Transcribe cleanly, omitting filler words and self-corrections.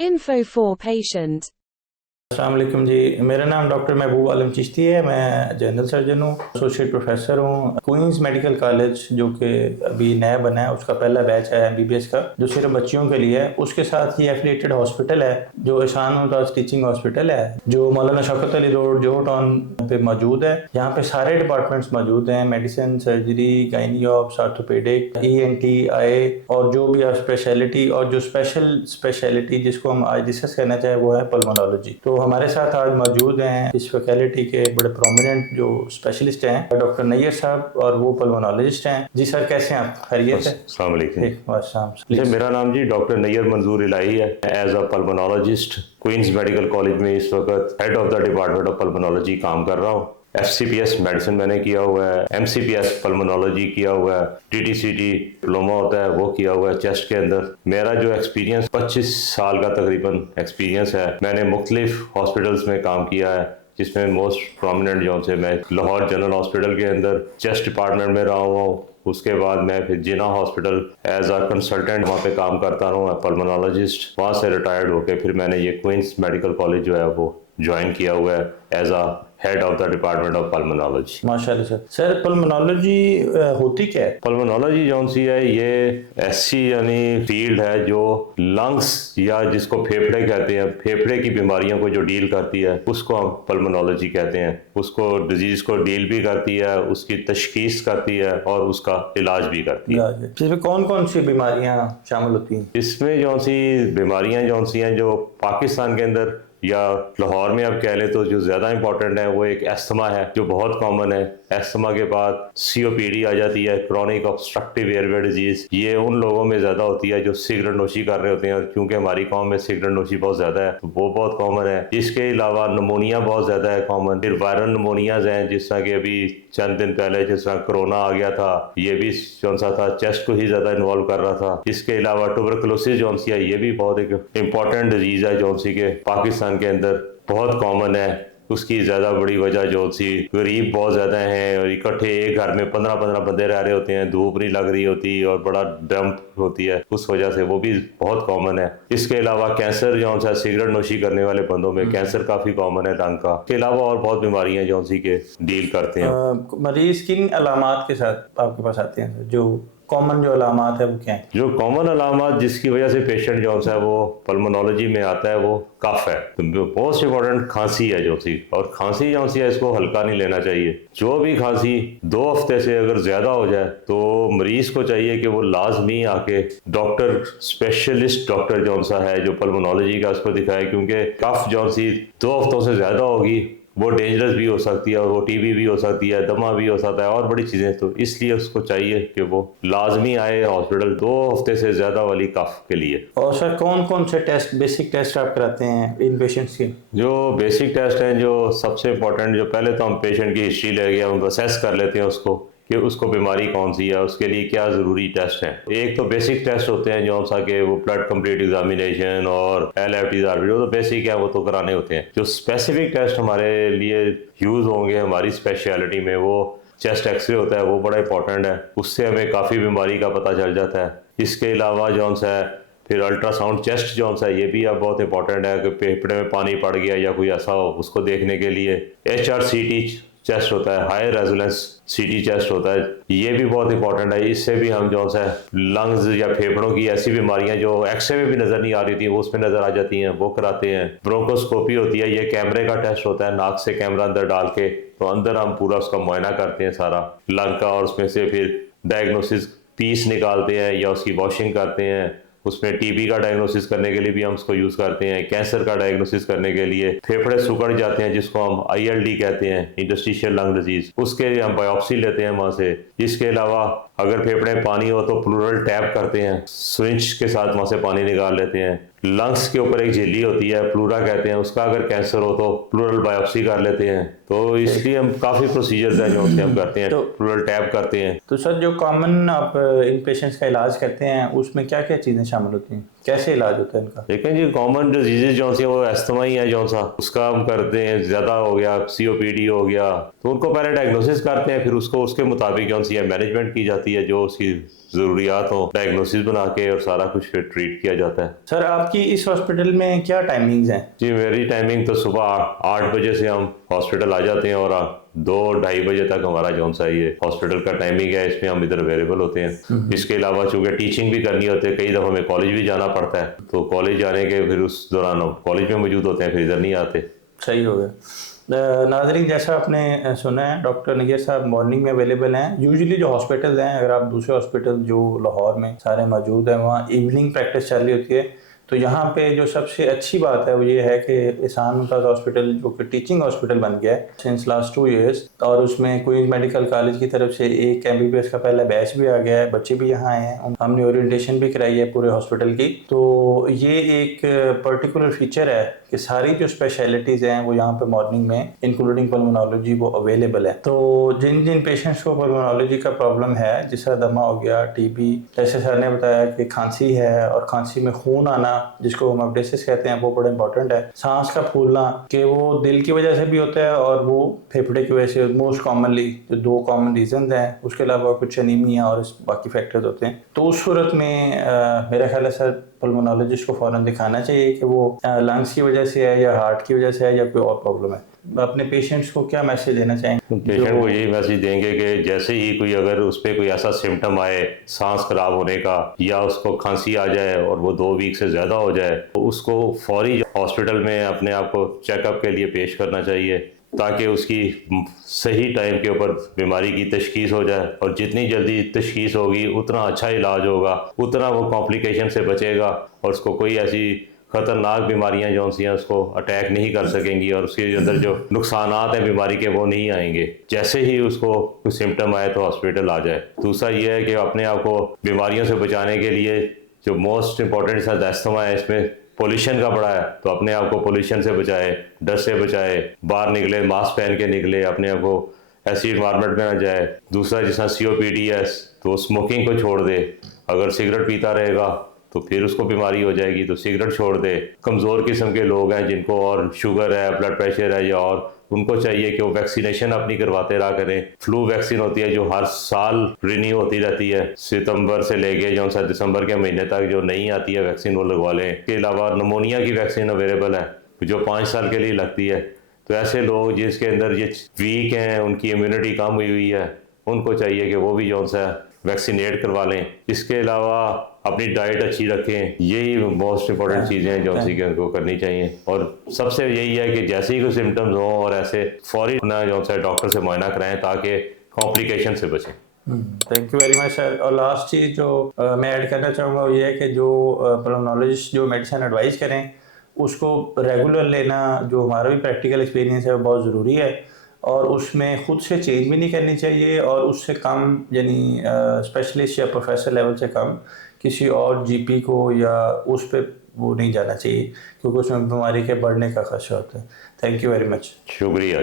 Info for patient. अस्सलाम वालेकुम जी। मेरा नाम डॉक्टर महबूब आलम चिश्ती है। मैं जनरल सर्जन हूँ, एसोसिएट प्रोफेसर हूँ क्वींस मेडिकल कॉलेज जो कि अभी नया बना है। उसका पहला बैच है एमबीबीएस का, जो सिर्फ बच्चियों के लिए है। उसके साथ ही एफिलिएटेड हॉस्पिटल है जो एहसान मुमताज़ टीचिंग हॉस्पिटल है, जो मौलाना शौकत अली रोड जोहर टाउन पे मौजूद है। यहाँ पे सारे डिपार्टमेंट्स मौजूद हैं, medicine, surgery, gynae ops, orthopaedic, ENT, आए और जो भी आप स्पेशलिटी, और जो स्पेशलिटी जिसको हम आज डिस्कस करना चाहें वो है पल्मोनोलॉजी। तो हमारे साथ आज मौजूद हैं इस फैकल्टी के बड़े प्रोमिनेंट जो स्पेशलिस्ट हैं, डॉक्टर नैयर साहब, और वो पल्मोनोलॉजिस्ट हैं। जी सर, कैसे हैं आप? खैरियत है? अस्सलाम वालेकुम। मेरा नाम जी डॉक्टर नैयर मंजूर इलाही है। As a pulmonologist Queens medical college में इस वक्त head of the department of pulmonology काम कर रहा हूँ। FCPS मेडिसिन मैंने किया हुआ है, MCPS पल्मोनोलॉजी किया हुआ है, TTCT डिप्लोमा होता है वो किया हुआ है चेस्ट के अंदर। मेरा जो एक्सपीरियंस 25 साल का तकरीबन एक्सपीरियंस है। मैंने मुख्तलिफ हॉस्पिटल्स में काम किया है, जिसमें मोस्ट प्रोमिनेंट जो से मैं लाहौर जनरल हॉस्पिटल के अंदर चेस्ट डिपार्टमेंट में रहा हुआ हूँ। उसके बाद मैं फिर जिना हॉस्पिटल एज अ कंसल्टेंट वहाँ पे काम करता रहा, पल्मोनोलॉजिस्ट। वहाँ से रिटायर्ड होकर फिर मैंने ये क्वींस मेडिकल कॉलेज जो है वो ज्वाइन किया हुआ है as a head of the department of pulmonology. माशाल्लाह सर। सर पल्मोनोलॉजी होती क्या है? पल्मोनोलॉजी जो सी है ये ऐसी यानी फील्ड है जो लंग्स या जिसको फेफड़े कहते हैं, फेफड़े की बीमारियों को जो डील करती है उसको हम पल्मोनोलॉजी कहते हैं। उसको डिजीज को डील भी करती है, उसकी तशखीस करती है और उसका इलाज भी करती है। इसमें कौन कौन सी बीमारियां शामिल होती हैं? इसमें जो सी बीमारियां जो सी हैं जो पाकिस्तान के अंदर या लाहौर में आप कह लें तो जो ज़्यादा इंपॉर्टेंट है वो एक एस्थमा है जो बहुत कॉमन है। एस्थमा के बाद COPD आ जाती है, क्रॉनिक ऑब्स्ट्रक्टिव एयरवे डिजीज। ये उन लोगों में ज़्यादा होती है जो सिगरेट नोशी कर रहे होते हैं, क्योंकि हमारी कौम में सिगरेट नोशी बहुत ज़्यादा है तो वो बहुत कॉमन है। इसके अलावा नमोनिया बहुत ज़्यादा है कॉमन। फिर वायरल नमोनियाज हैं, जिस तरह के अभी चंद दिन पहले जिस तरह कोरोना आ गया था, ये भी कौन सा था, चेस्ट को ही ज़्यादा इन्वॉल्व कर रहा था। इसके अलावा ट्यूबरकुलोसिस जो सी है ये भी बहुत एक इंपॉर्टेंट डिजीज है जो सी के पाकिस्तान के अंदर बहुत कॉमन है। उसकी ज़्यादा बड़ी वजह जो सी गरीब बहुत ज़्यादा हैं और इकट्ठे एक घर में 15-15 बंदे रह रहे होते हैं, धूप नहीं लग रही होती और बड़ा डंप होती है, उस वजह से वो भी बहुत कॉमन है। इसके अलावा कैंसर जो सा सिगरेट नोशी करने वाले बंदों में कैंसर काफ़ी कॉमन है लंग का। इसके अलावा और बहुत बीमारियां जो सी के डील करते हैं। मरीज किन अलामात के साथ आपके पास आते हैं? जो कॉमन जो अलामात है वो क्या है? जो कॉमन अलामत जिसकी वजह से पेशेंट जो है वो पल्मोनोलॉजी में आता है वो कफ है। तो मोस्ट इम्पोर्टेंट खांसी है जो सी, और खांसी जो सी है इसको हल्का नहीं लेना चाहिए। जो भी खांसी 2 हफ्ते से अगर ज्यादा हो जाए तो मरीज को चाहिए कि वो लाजमी आके डॉक्टर, स्पेशलिस्ट डॉक्टर जो सा है जो पल्मोनोलॉजी का, उसको दिखाए, क्योंकि कफ जो सी 2 हफ्तों से ज्यादा होगी वो डेंजरस भी हो सकती है और वो TB भी हो सकती है, दमा भी हो सकता है और बड़ी चीजें। तो इसलिए उसको चाहिए कि वो लाजमी आए हॉस्पिटल 2 हफ्ते से ज्यादा वाली कफ के लिए। और सर कौन कौन से टेस्ट, बेसिक टेस्ट आप कराते हैं इन पेशेंट्स के? जो बेसिक टेस्ट हैं जो सबसे इम्पोर्टेंट, जो पहले तो हम पेशेंट की हिस्ट्री लेके हम असेस कर लेते हैं उसको कि उसको बीमारी कौन सी है, उसके लिए क्या ज़रूरी टेस्ट हैं। एक तो बेसिक टेस्ट होते हैं जो सा कि वो ब्लड कंप्लीट एग्जामिनेशन और LFT जो तो बेसिक है वो तो कराने होते हैं। जो स्पेसिफिक टेस्ट हमारे लिए यूज़ होंगे हमारी स्पेशलिटी में वो चेस्ट एक्सरे होता है, वो बड़ा इंपॉर्टेंट है। उससे हमें काफ़ी बीमारी का पता चल जाता है। इसके अलावा जो सा है फिर अल्ट्रासाउंड चेस्ट जो सा ये भी अब बहुत इंपॉर्टेंट है कि फेफड़े में पानी पड़ गया या कोई ऐसा हो, उसको देखने के लिए HRCT चेस्ट होता है, हाई रेजोनेंस CT चेस्ट होता है, ये भी बहुत इंपॉर्टेंट है। इससे भी हम जो है लंग्स या फेफड़ों की ऐसी बीमारियां जो एक्सरे में भी नजर नहीं आ रही थी वो उसमें नजर आ जाती हैं, वो कराते हैं। ब्रोंकोस्कोपी होती है, ये कैमरे का टेस्ट होता है, नाक से कैमरा अंदर डाल के तो अंदर हम पूरा उसका मुआयना करते हैं सारा लंग का, और उसमें से फिर डायग्नोसिस पीस निकालते हैं या उसकी वॉशिंग करते हैं। उसमें TB का डायग्नोसिस करने के लिए भी हम उसको यूज़ करते हैं, कैंसर का डायग्नोसिस करने के लिए फेफड़े सुकड़ जाते हैं जिसको हम ILD कहते हैं, इंटरस्टिशियल लंग डिजीज, उसके लिए हम बायोप्सी लेते हैं वहाँ से। इसके अलावा अगर फेफड़े में पानी हो तो प्लूरल टैप करते हैं, सिरिंज के साथ वहाँ से पानी निकाल लेते हैं। लंग्स के ऊपर एक झिल्ली होती है, प्लूरा कहते हैं, उसका अगर कैंसर हो तो प्लूरल बायोप्सी कर लेते हैं। तो इसलिए हम काफ़ी प्रोसीजर्स हैं जो हम करते हैं, तो प्लूरल टैप करते हैं। तो सर जो कॉमन आप इन पेशेंट्स का इलाज करते हैं उसमें क्या क्या चीज़ें शामिल होती हैं? कैसे इलाज होता है इनका? लेकिन जी कॉमन डिजीजेज जो सी वो अस्थमा ही है जो सा, उसका हम करते हैं, ज़्यादा हो गया COPD हो गया, तो उनको पहले डायग्नोसिस करते हैं, फिर उसको उसके मुताबिक जो सी है मैनेजमेंट की जाती है, जो उसकी ज़रूरियात हो डायग्नोसिस बना के और सारा कुछ फिर ट्रीट किया जाता है। सर आपकी इस हॉस्पिटल में क्या टाइमिंग्स हैं? जी मेरी टाइमिंग तो सुबह 8 बजे से हम हॉस्पिटल आ जाते हैं और 2-2:30 बजे तक हमारा जो सा ये हॉस्पिटल का टाइमिंग है, इसमें हम इधर अवेलेबल होते हैं। इसके अलावा चूँकि टीचिंग भी करनी होती है, कई दफ़ा हमें कॉलेज भी जाना पड़ता है, तो कॉलेज जाने के फिर उस दौरान हम कॉलेज में मौजूद होते हैं, फिर इधर नहीं आते। सही हो गया। नाज़रीन, जैसा आपने सुना है, डॉक्टर नैयर साहब मॉर्निंग में अवेलेबल हैं। यूजुअली जो हॉस्पिटल्स हैं, अगर आप दूसरे हॉस्पिटल जो लाहौर में सारे मौजूद हैं, वहाँ इवनिंग प्रैक्टिस चल रही होती है। तो यहाँ पे जो सबसे अच्छी बात है वो ये है कि एहसान मुमताज़ हॉस्पिटल जो कि टीचिंग हॉस्पिटल बन गया है सिंस लास्ट 2 इयर्स, और उसमें क्वींस मेडिकल कॉलेज की तरफ से एक MBBS का पहला बैच भी आ गया है, बच्चे भी यहाँ आए हैं, हमने ओरिएंटेशन भी कराई है पूरे हॉस्पिटल की। तो ये एक पर्टिकुलर फीचर है कि सारी जो स्पेशलिटीज़ हैं वो यहाँ पे मॉर्निंग में इंक्लूडिंग पल्मोनोलॉजी वो अवेलेबल है। तो जिन जिन पेशेंट्स को पल्मोनोलॉजी का प्रॉब्लम है, जैसा दमा हो गया, TB, जैसे सर ने बताया कि खांसी है और खांसी में खून आना जिसको हम एब्डेसिस कहते हैं, वो बड़ा इंपॉर्टेंट है। सांस का फूलना कि वो दिल की वजह से भी होता है और वो फेफड़े की वजह से, मोस्ट कॉमनली जो 2 कॉमन रीजन हैं। उसके अलावा कुछ एनीमिया और बाकी फैक्टर्स होते हैं। तो उस सूरत में मेरा ख्याल है सर पल्मोनोलॉजिस्ट को फ़ौरन दिखाना चाहिए कि वो लंग्स की वजह से है या हार्ट की वजह से है या कोई और प्रॉब्लम है। अपने पेशेंट्स को क्या मैसेज देना चाहेंगे? पेशेंट को यही मैसेज देंगे कि जैसे ही कोई अगर उस पर कोई ऐसा सिम्टम आए सांस खराब होने का या उसको खांसी आ जाए और वो 2 वीक से ज़्यादा हो जाए, तो उसको फौरी हॉस्पिटल में अपने आप को चेकअप के लिए पेश करना चाहिए, ताकि उसकी सही टाइम के ऊपर बीमारी की तशखीस हो जाए। और जितनी जल्दी तशखीस होगी उतना अच्छा इलाज होगा, उतना वो कॉम्प्लिकेशन से बचेगा और उसको कोई ऐसी खतरनाक बीमारियां जो सी हैं उसको अटैक नहीं कर सकेंगी और उसके अंदर जो नुकसानात हैं बीमारी के वो नहीं आएंगे। जैसे ही उसको कोई सिम्टम आए तो हॉस्पिटल आ जाए। दूसरा ये है कि अपने आप को बीमारियों से बचाने के लिए जो मोस्ट इम्पॉर्टेंट सा अस्थमा है, इसमें पोल्यूशन का बड़ा है, तो अपने आप को पोल्यूशन से बचाए, डस्ट से बचाए, बाहर निकले मास्क पहन के निकले, अपने आप को ऐसी इन्वायरमेंट में ना जाए। दूसरा जैसा COPD है तो स्मोकिंग को छोड़ दे, अगर सिगरेट पीता रहेगा तो फिर उसको बीमारी हो जाएगी, तो सिगरेट छोड़ दे। कमज़ोर किस्म के लोग हैं जिनको और शुगर है, ब्लड प्रेशर है या और, उनको चाहिए कि वो वैक्सीनेशन अपनी करवाते रहा करें। फ्लू वैक्सीन होती है जो हर साल रिन्यू होती रहती है, सितंबर से लेके जो सा दिसंबर के महीने तक जो नहीं आती है वैक्सीन वो लगवा लें। इसके अलावा नमोनिया की वैक्सीन अवेलेबल है जो 5 साल के लिए लगती है। तो ऐसे लोग जिसके अंदर ये वीक हैं, उनकी इम्यूनिटी कम हुई है, उनको चाहिए कि वो भी जो सा वैक्सीनेट करवा लें। इसके अलावा अपनी डाइट अच्छी रखें, यही मोस्ट इंपॉर्टेंट चीज़ें हैं जो सी उनको करनी चाहिए। और सबसे यही है कि जैसे ही कोई सिम्टम्स हों और ऐसे फौरी ना जो सा डॉक्टर से मुआयना कराएं ताकि कॉम्प्लिकेशन से बचें। Thank you very much sir. और लास्ट चीज़ जो मैं ऐड करना चाहूँगा वो ये है कि जो पल्मोनोलॉजिस्ट जो मेडिसिन एडवाइस करें उसको रेगुलर लेना, जो हमारा भी प्रैक्टिकल एक्सपीरियंस है वो बहुत ज़रूरी है, और उसमें ख़ुद से चेंज भी नहीं करनी चाहिए और उससे कम यानी स्पेशलिस्ट या प्रोफेसर लेवल से कम किसी और GP को या उस पर वो नहीं जाना चाहिए, क्योंकि उसमें बीमारी के बढ़ने का खदशा होता है। Thank you very much. शुक्रिया।